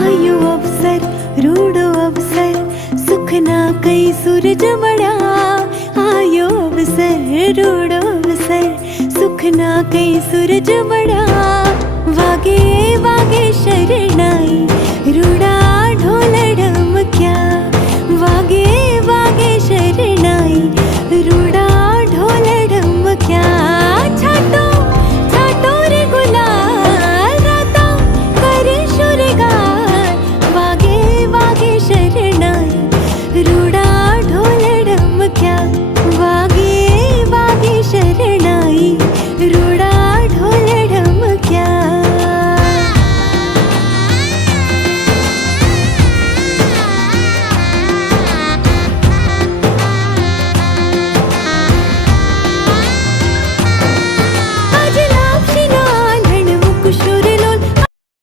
आयो अवसर रूडो अवसर सुखना कई सूरज मड़ा। आयो अवसर रूडो अवसर सुखना कई सूरज मड़ा। वागे वागे शरणा